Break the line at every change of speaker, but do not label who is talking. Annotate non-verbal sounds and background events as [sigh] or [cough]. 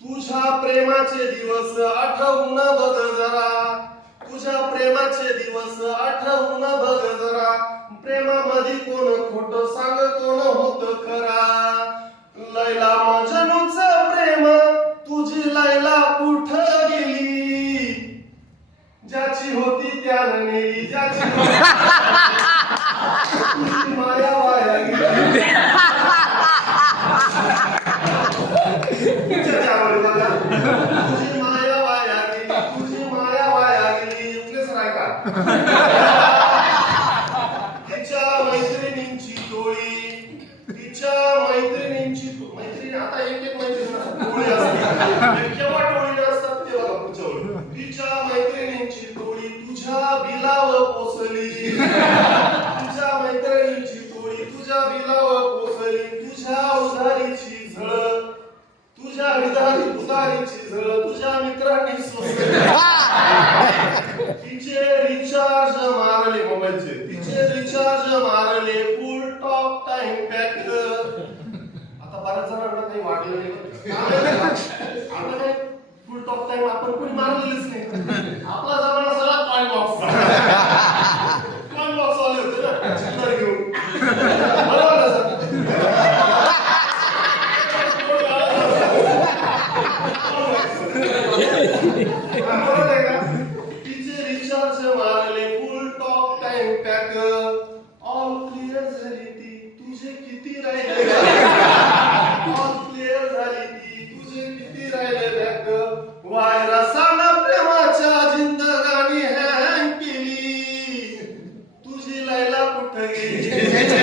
तुझ्या प्रेमाचे दिवस आठवून बघ जरा. तुझ्या प्रेमाचे दिवस आठवून बघ जरा. प्रेमामध्ये कोण खोट सांग कोण होत खरा. लैला मजनूच प्रेम तुझी लैला कुठ गेली? ज्याची होती त्यानं नेली ज्याची होती तुझी माया वाया गेली तुझ्या आवडी बघा. तुझी माया वाया गेली तुझी माया वाया गेली उगीच नाही का तिच्या मैत्रिणींची टोळी. तिच्या मैत्रिणींची मैत्रिणी आता एक एक मैत्रिणी असतात, टोळी असते केव्हा टोळी असतात तेव्हा पुढच्या ओळी. तिच्या मैत्रिणींची टोळी तुझ्या बिलावर पोचली तुझ्या मैत्रिणींची टोळी तुझ्या बिलावर पोचली तुझ्या उधारीची झळ तुझ्या उधारी उधारीची झळ तुझ्या मित्रांनी सोसली रिचार्ज मारले मोबाईलचे. तिचे रिचार्ज मारले फुल टॉप टाइम पॅक आता बऱ्याच जणांना काही वाटलं नाही. आता काय फुल टॉप टाइम आपण कोणी मारलेलीच नाही. Hey. [laughs]